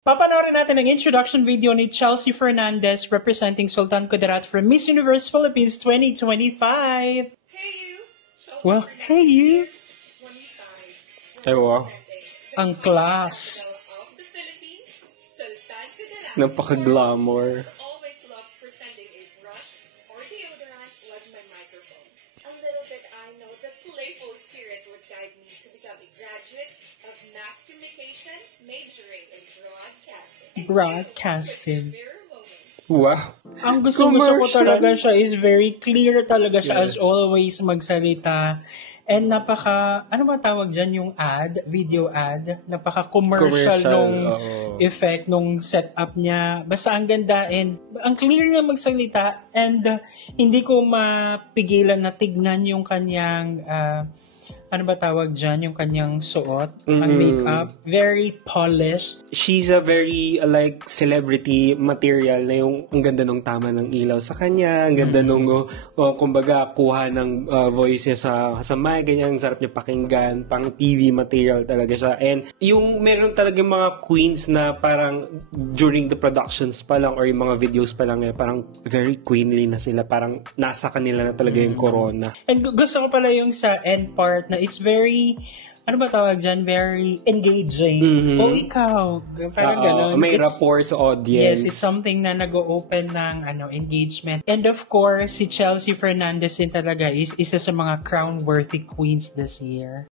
Papanoorin natin ang introduction video ni Chelsea Fernandez representing Sultan Kudarat from Miss Universe Philippines 2025. Hey you! Chelsea Well, hey you! 25. Ay, wow. Ang class. Of the Philippines, Sultan Kudarat. Napaka-glamour. Always loved pretending a brush or deodorant was my microphone. A little did I know the playful spirit would guide me to become a graduate of mass communication, majoring in broadcasting. Broadcasting. Mirror moments. Wow. Ang gusto ko Commercial. talaga siya is very clear talaga siya as Yes. always magsalita. And ano ba tawag dyan yung video ad? Napaka-commercial Commercial, nung oo. effect, nung setup niya. Basta ang ganda and ang clear niya magsalita and hindi ko mapigilan na tignan yung kanyang ano ba tawag dyan? Yung kanyang suot, ang makeup. Very polished. She's a very celebrity material na yung ang ganda nung tama ng ilaw sa kanya, ang ganda nung kumbaga kuha ng voice niya sa mic, ganyan, ang sarap niya pakinggan, pang TV material talaga siya. And yung meron talaga mga queens na parang during the productions pa lang or yung mga videos pa lang parang very queenly na sila, parang nasa kanila na talaga yung corona. And gusto ko pala yung sa end part na it's very, ano ba tawag dyan? Very engaging. O ikaw. Parang ganun. May It's- rapport sa audience. Yes, it's something na nag-open ng engagement. And of course, si Chelsea Fernandez din talaga is isa sa mga crown-worthy queens this year.